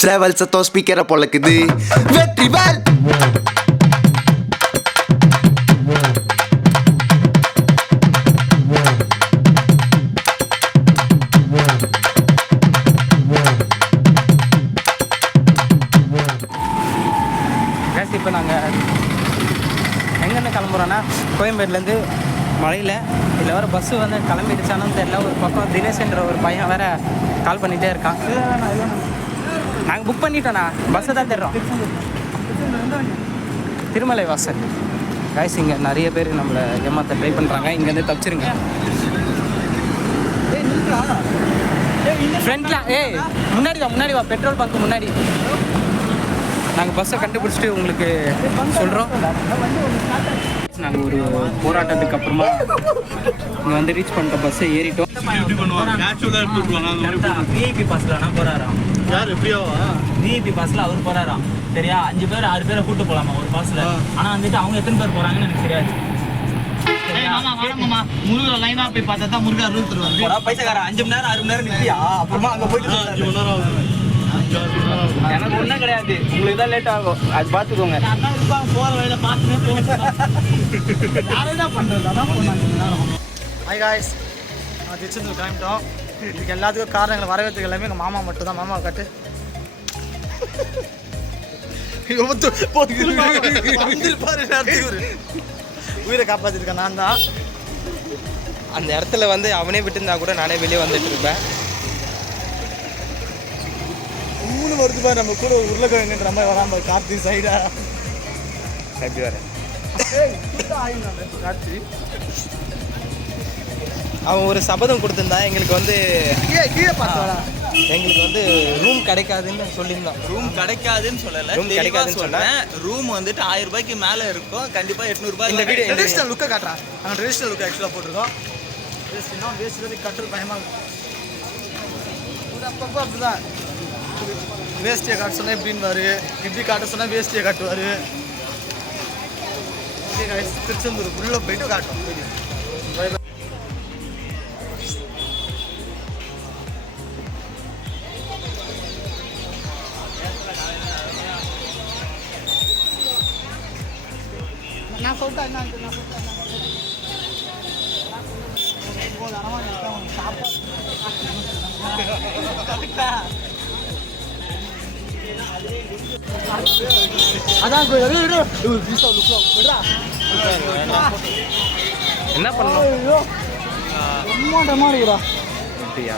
Travel சத்தம் ஸ்பீக்கரை பொழக்குது வெற்றிவேல். இப்போ நாங்கள் எங்கேருந்து கிளம்புறோன்னா கோயம்பேடுலேருந்து மலையில் இதில் வேறு பஸ்ஸு வந்து கிளம்பிடுச்சானு தெரியல. ஒரு பக்கம் தினேஷ்ன்ற ஒரு பையன் வேறு கால் பண்ணிகிட்டே இருக்கான். நாங்கள் புக் பண்ணிட்டோண்ணா, பஸ்ஸை தான் தேடுறோம். திருமலை வாசல் காய்ஸ். இங்கே நிறைய பேர் நம்மளை ஏமாற்ற ட்ரை பண்ணுறாங்க. இங்கேருந்து தப்பிச்சிருங்க. ஃப்ரெண்டில் முன்னாடி வா பெட்ரோல் பங்க் முன்னாடி. நாங்கள் பஸ்ஸை கண்டுபிடிச்சிட்டு உங்களுக்கு சொல்கிறோம். நாங்கள் ஒரு போராட்டத்துக்கு அப்புறமா இங்கே வந்து ரீச் பண்ணிட்ட பஸ்ஸை ஏறிட்டோம். விஐபி பஸ்ஸில் நான் போகிறாராம். யார் எப்படியாவா விஐபி பஸ்ஸில் அவர் போகிறாராம். சரியா, 5 பேர் 6 பேரை கூப்பிட்டு போகலாமா ஒரு பஸ்ஸில். ஆனால் வந்துட்டு அவங்க எத்தனை பேர் போகிறாங்கன்னு எனக்கு தெரியாது. முருகர் லைனா போய் பார்த்தா தான் முருகர் ரூல் தருவாங்க. பைசக்காரன் 5 மணி நேரம் 6 மணி நேரம் நிற்கியா, அப்புறமா அங்கே போயிட்டு எனக்கு ஒன்றும் கிடையாது. உங்களுக்கு தான் லேட் ஆகும், அது பார்த்துக்கோங்க. போகிற வழியில பார்த்துட்டு யாரும் பண்ணுறது அதான் போனாங்க. ஹாய் காய்ஸ், நான் திருச்செந்தூர் கிளம்பிட்டோம். இதுக்கு எல்லாத்துக்கும் காரணங்களை வரவேற்கிறதுக்கு எல்லாமே எங்கள் மாமா மட்டும் தான். மாமாவை காட்டு. உயிரை காப்பாற்றிருக்கேன் நான் தான். அந்த இடத்துல வந்து அவனே விட்டுருந்தா கூட நானே வெளியே வந்துட்டு இருப்பேன். 3 வருதுப்பா நம்ம கூட உருளைக்கிழங்குன்ற மாதிரி வராமல் கார்த்தி சைடா எப்படி வரேன். கார்த்தி அவன் ஒரு சபதம் கொடுத்துருந்தா எங்களுக்கு வந்து கீழே பார்த்தா எங்களுக்கு வந்து ரூம் கிடைக்காதுன்னு சொல்லியிருந்தான். ரூம் கிடைக்காதுன்னு சொல்லலை, ரூம் கிடைக்காதுன்னு சொன்னேன். ரூம் வந்துட்டு 1000 ரூபாய்க்கு மேலே இருக்கும். கண்டிப்பாக 800 ரூபாய். இந்த வீடியோ ட்ரெடிஷ்னல் லுக்கை காட்டுறான். நாங்கள் ட்ரெடிஷ்னல் லுக்கை ஆக்சுவலாக போட்டிருக்கோம். இன்னும் வேஸ்ட்டு கட்டுறது பயமாக இருக்கும். அப்பப்போ அப்படிதான் வேஸ்டியை காட்ட சொன்னால் எப்படின்னு இப்படி காட்ட சொன்னால் வேஸ்டியை காட்டுவார். திருச்செந்தூர் உள்ளே போயிட்டு காட்டும். நான் சொல்லிட்டேன் என்ன என்ன பண்ணணும் பிரம்மாண்டமாக இருக்குடா. அப்படியா?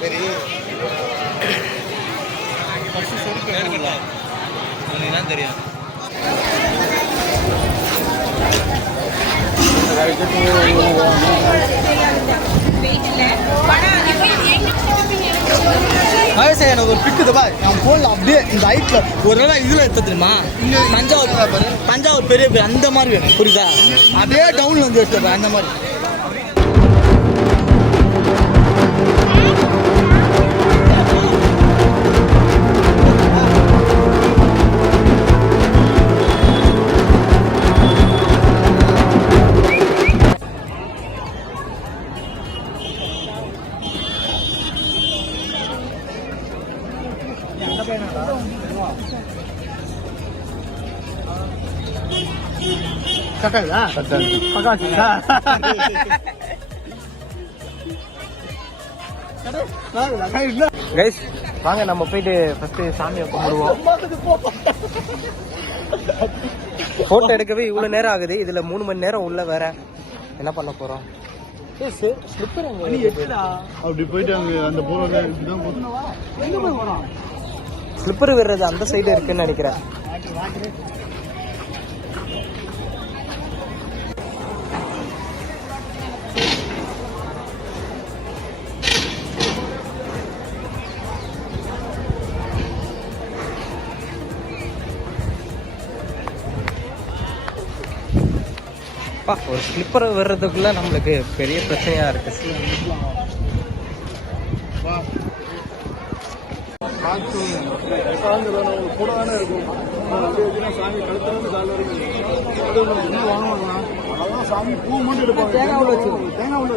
சரி தெரியும். வயசு எனக்கு ஒரு பிக்கு தப்பா நான் போடல. அப்படியே இந்த ஹைட்டில் ஒரு நாள் இதில் எடுத்து தெரியுமா, தஞ்சாவூர் பெரிய அந்த மாதிரி வேணும், புரியுதா? அப்படியே டவுனில் வந்து எடுத்துப்பேன் அந்த மாதிரி. கைஸ் வாங்க நம்ம போயிட்டு ஃபர்ஸ்ட் சாமியை கும்பிடுவோம். போட்டோ எடுக்கவே இவ்வளவு நேரம் ஆகுது. இதுல 3 மணி நேரம் உள்ள வேற என்ன பண்ண போறோம். அப்படி போயிட்டு அந்த ஸ்லிப்பர் விடுறது அந்த சைடு இருக்குன்னு நினைக்கிறேன். ஒரு ஸ்லிப்பர் வர்றதுக்குள்ள நம்மளுக்கு பெரிய பிரச்சனையா இருக்கு. சாமி கழுத்துல கால் வரைக்கும் சாமி பூ மட்டும் எடுப்பாங்க. தேங்காய் உள்ள வச்சு. தேங்காய் உள்ள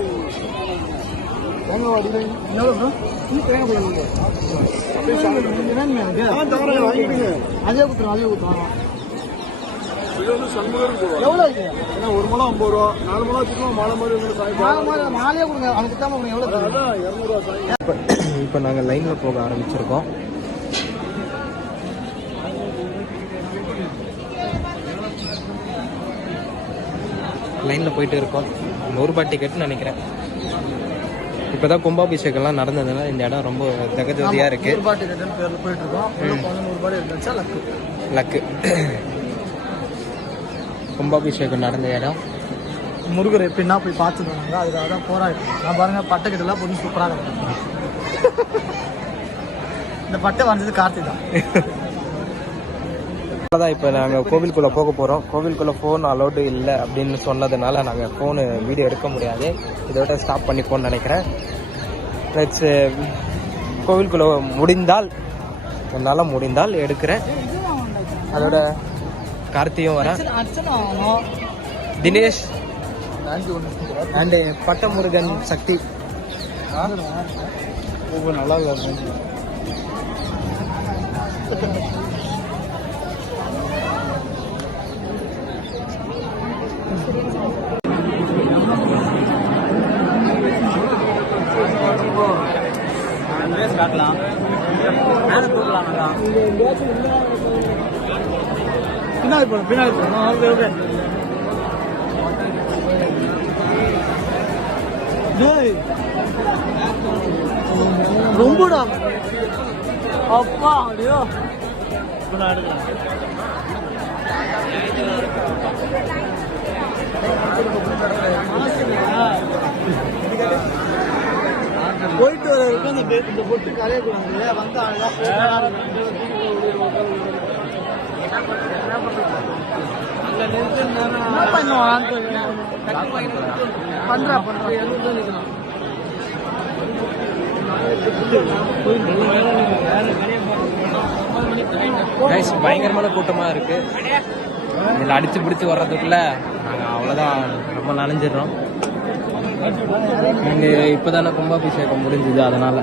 தேங்காய் அடிக்கடி என்ன ப்ரோ? தேங்காய் போடுங்க. அப்படியே தவிர வாங்கிடுங்க. அதே குத்துறோம், அதே குத்துறோம். இது வந்து சண்முகருக்கு போடுவோம். எவ்வளோ இது? ஏன்னா 1 முழம் 50 ரூபா, 4 முழம் வச்சுக்கோங்க. மாலை மாதிரி உங்களுக்கு சாய்ப்பாங்க. மாலையே கொடுங்க, அவனுக்கு குத்தாம கொடுங்க. எவ்வளோ? அதான் 200 ரூபா சாய். இப்போ நாங்கள் லைனில் போக ஆரம்பிச்சிருக்கோம். லைனில் போயிட்டு இருக்கோம். 100 ரூபாய் டிக்கெட்னு நினைக்கிறேன். இப்போ தான் கும்பாபிஷேகம்லாம் நடந்ததுனால இந்த இடம் ரொம்ப ஜெகஜோதியாக இருக்குது. 100 ரூபாய் டிக்கெட்னு பேரில் போயிட்டு இருக்கோம். 100 ரூபாய் இருந்துச்சா லக்கு. கும்பாபிஷேகம் நடந்த இடம். முருகர் எப்படின்னா போய் பார்த்துருவாங்க. அதுக்காக தான் போராடிட்டு நான் பாருங்க, பட்டை கிட்டலாம் பொண்ணு சூப்பராக இருக்கும். இந்த பட்டை வந்தது கார்த்திக் தான். அதான் இப்போ நாங்கள் கோவிலுக்குள்ளே போக போகிறோம். கோவிலுக்குள்ளே ஃபோன் அலோடு இல்லை அப்படின்னு சொன்னதுனால நாங்கள் ஃபோனு வீடியோ எடுக்க முடியாது. இதோட ஸ்டாப் பண்ணிப்போன்னு நினைக்கிறேன். லெட்ஸ் கோவிலுக்குள்ளே என்னால் முடிந்தால் எடுக்கிறேன். அதோட கார்த்தியும் வரேன், தினேஷ் அண்டு பட்டமுருகன் சக்தி. நல்லா இல்லை. காட்டலாம், மேலே தூக்கலாம். பின்னாடி போகணும். ஓகே. ரொம்படா அப்பா. அப்படியோ போயிட்டு வர இந்த பொட்டு கரையக்கூடாது. பயங்கரமான கூட்டமாக இருக்கு. இதில் அடிச்சு பிடிச்சி வர்றதுக்குள்ள நாங்கள் அவ்வளோதான், ரொம்ப நனைஞ்சிடுறோம். நாங்கள் இப்போ தானே கும்பாபிஷேகம் முடிஞ்சுது, அதனால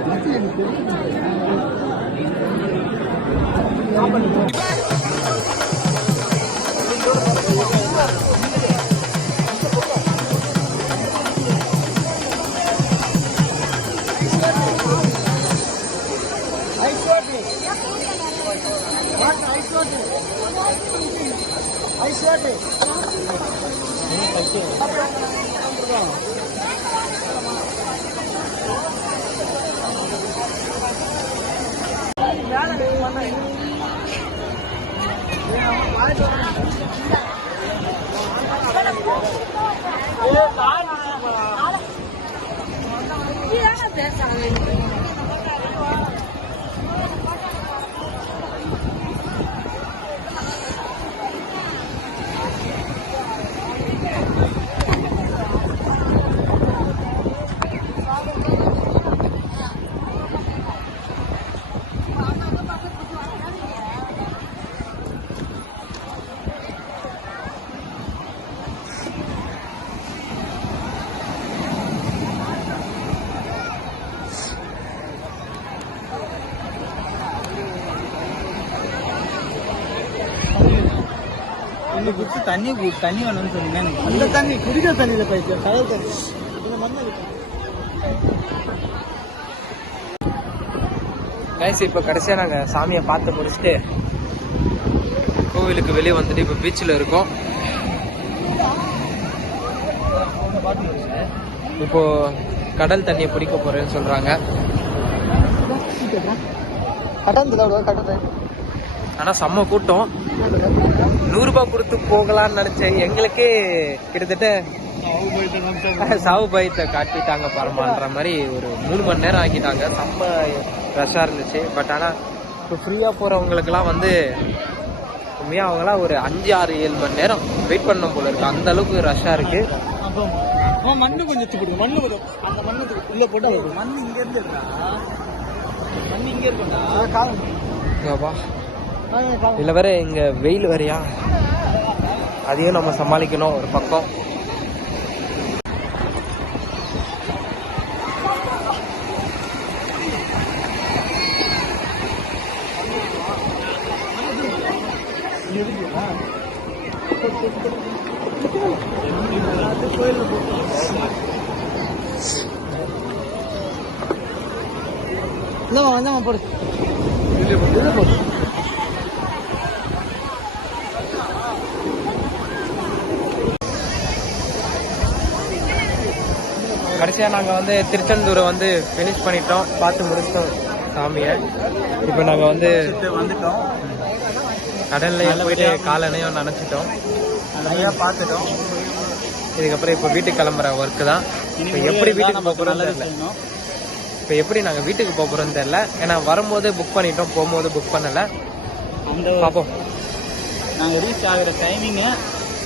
குடிச்சு தண்ணி வேணும்னு சொன்னீங்க. எனக்கு அந்த தண்ணி குடிக்கிற தண்ணியில் போயிடுச்சு, கடல் தண்ணி. கைஸ் இப்போ கடைசியாக நாங்கள் சாமியை பார்த்து முடிச்சுட்டு கோவிலுக்கு வெளியே வந்துட்டு இப்போ பீச்சில் இருக்கோம். இப்போ கடல் தண்ணியை பிடிக்க போறேன்னு சொல்றாங்க. ஆனா செம்ம கூட்டம். 100 ரூபாய் கொடுத்து போகலான்னு நினைச்சேன். எங்களுக்கே கிட்டத்தட்ட சாவு பயத்தை காட்டிட்டாங்க பரமான்ற மாதிரி. ஒரு 3 மணி நேரம் ஆக்கிட்டாங்க. செம்ம ரஷ்ஷாக இருந்துச்சு. பட் ஆனால் இப்போ ஃப்ரீயாக போகிறவங்களுக்கெல்லாம் வந்து உண்மையாக அவங்களாம் ஒரு 5, 6, 7 மணி நேரம் வெயிட் பண்ண போல இருக்கு. அந்த அளவுக்கு ரஷ்ஷாக இருக்கு. மண்ணு கொஞ்சம் மண்ணு வரும். அந்த மண்ணு உள்ள போட்டு மண் இங்க இருந்து மண் இங்க இருக்கும்டா. இதில் வேற இங்கே வெயில் வேறையா, அதையும் நம்ம சமாளிக்கணும் ஒரு பக்கம். இந்தாம்மா வந்தாம்மா போடு. கடைசியாக நாங்கள் வந்து திருச்செந்தூரை வந்து ஃபினிஷ் பண்ணிட்டோம், பார்த்து முடிச்சிட்டோம் சாமியை. இப்போ நாங்கள் வந்து வந்துட்டோம். கடல்லையும் போயிட்டு காலனையும் நினச்சிட்டோம், நிறையா பார்த்துட்டோம். இதுக்கப்புறம் இப்போ வீட்டுக்கு கிளம்புற ஒர்க்கு தான். இப்போ எப்படி வீட்டுக்கு போக போகிறோம்னு தெரியல. இப்போ எப்படி நாங்கள் வீட்டுக்கு போக போகிறோம்னு தெரில. ஏன்னா வரும்போது புக் பண்ணிட்டோம், போகும்போது புக் பண்ணலை. அந்த பார்ப்போம். நாங்கள் ரீச் ஆகிற டைமிங்கு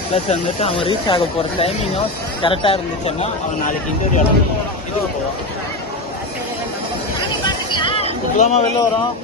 ப்ளஸ் வந்துட்டு அவன் ரீச் ஆக போகிற டைமிங்கும் கரெக்டாக இருந்துச்சுன்னா அவன் நாளைக்கு இன்டர்வியூ இதுக்கு போவான். இப்போதாம்மா வெளில வரோம்.